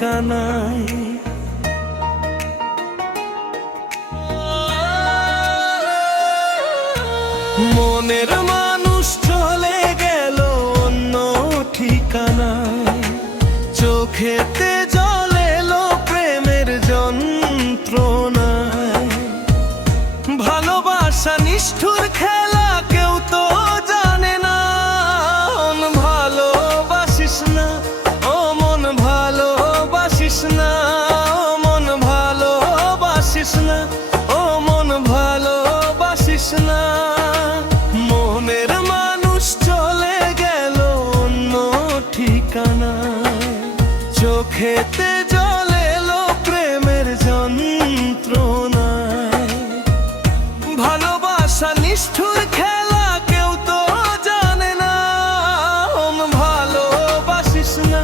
ঠিকানায়। মনের মানুষ চলে গেল অন্য ঠিকানায়, চোখেতে জল এলো প্রেমের যন্ত্রণায়। ভালোবাসা নিষ্ঠুর খেলা, কেউ তো জানে না। মন ভালোবাসিস না, ও মন ভালোবাসিস না, মন ভালোবাসিস না, ও মন ভালোবাসিস না। মনের মানুষ চলে গেল অন্য ঠিকানায়, চোখেতে জল এলো প্রেমের যন্ত্রণায়। ভালোবাসা নিষ্ঠুর খেলা, কেউ তো জানে না। মন ভালোবাসিস না,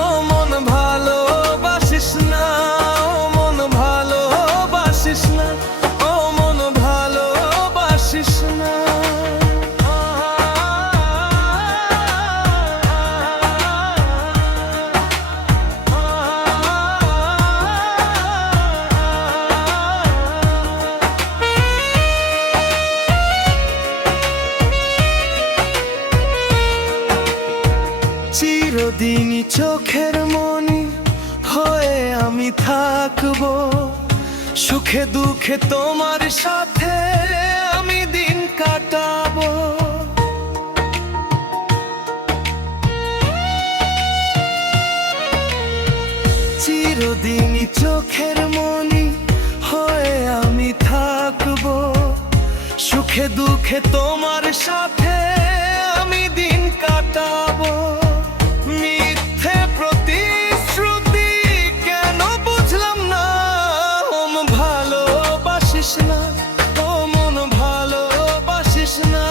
ও মন ভালোবাসিস না, ও মন ভালোবাসিস না, ও মন ভালোবাসিস না। চিরদিনই চোখের মনি হয়ে আমি থাকবো, সুখে দুঃখে তোমার সাথে আমি দিন কাটাবো। চিরদিনই চোখের মনি হয়ে আমি থাকবো, সুখে দুঃখে তোমার সাথে আমি দিন কাটাবো। মিথ্যে প্রতিশ্রুতি কেন বুঝলাম না। মন ভালোবাসিস না, ও মন ভালোবাসিস না,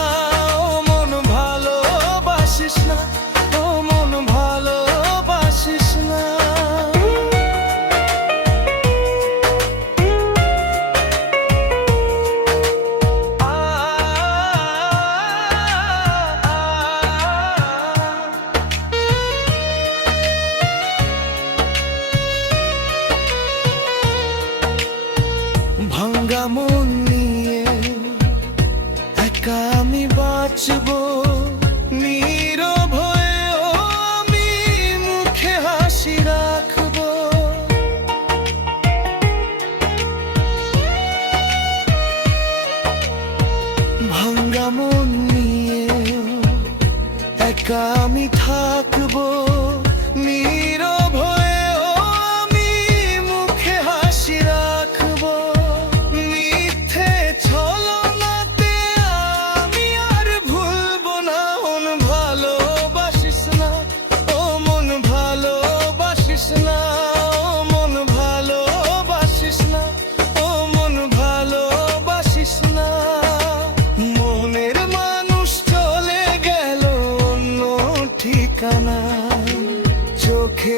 ও মন ভালোবাসিস না, ও মন ভালোবাসিস না। ভাঙ্গা মন নিয়ে একা আমি বাঁচবো, নীরব হয়েও আমি মুখে হাসি রাখবো। ভাঙ্গা মন নিয়ে একা আমি থাকবো, নীরব হয়েও আমি মুখে হাসি রাখবো। মিথ্যে ছলনাতে আমি আর ভুলবো না। মন ভালোবাসিস না, ও মন ভালোবাসিস না, ও মন ভালোবাসিস না, ও মন ভালোবাসিস না। মনের মানুষ চলে গেল অন্য ঠিকানায়, চোখে